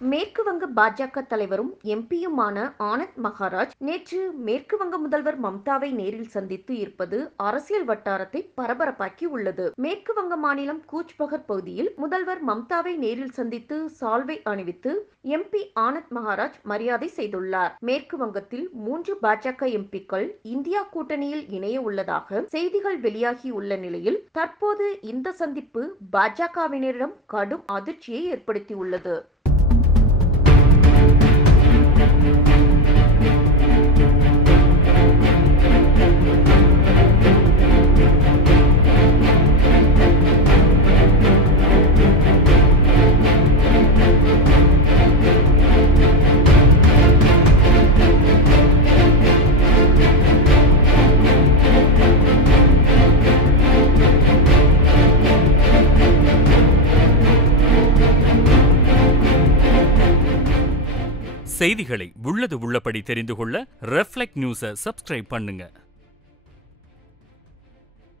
மேற்கு வங்க பாஜக தலைவரும் எம்பியுமான ஆனந்த் மகாராஜ் நேற்று மேற்கு வங்க முதல்வர் மம்தாவை நேரில் சந்தித்து இருப்பது அரசியல் வட்டாரத்தை பரபரப்பாக்கி உள்ளது. மேற்கு வங்க மாநிலம் கூச்பகர் பகுதியில் முதல்வர் மம்தாவை நேரில் சந்தித்து சால்வை அணிவித்து எம்பி ஆனந்த் மகாராஜ் மரியாதை செய்துள்ளார். மேற்கு வங்கத்தில் 3 பாஜக எம்பிக்கள் இந்தியா கூட்டணியில் இணைய உள்ளதாக செய்திகள் வெளியாகியுள்ள நிலையில் தற்போது இந்த சந்திப்பு பாஜகவினரிடம் கடும் அதிர்ச்சியை ஏற்படுத்தியுள்ளது. செய்திகளை உள்ளது உள்ளபடி தெரிந்து கொள்ள ரெஃப்ளெக்ட் நியூஸை சப்ஸ்கிரைப் பண்ணுங்க.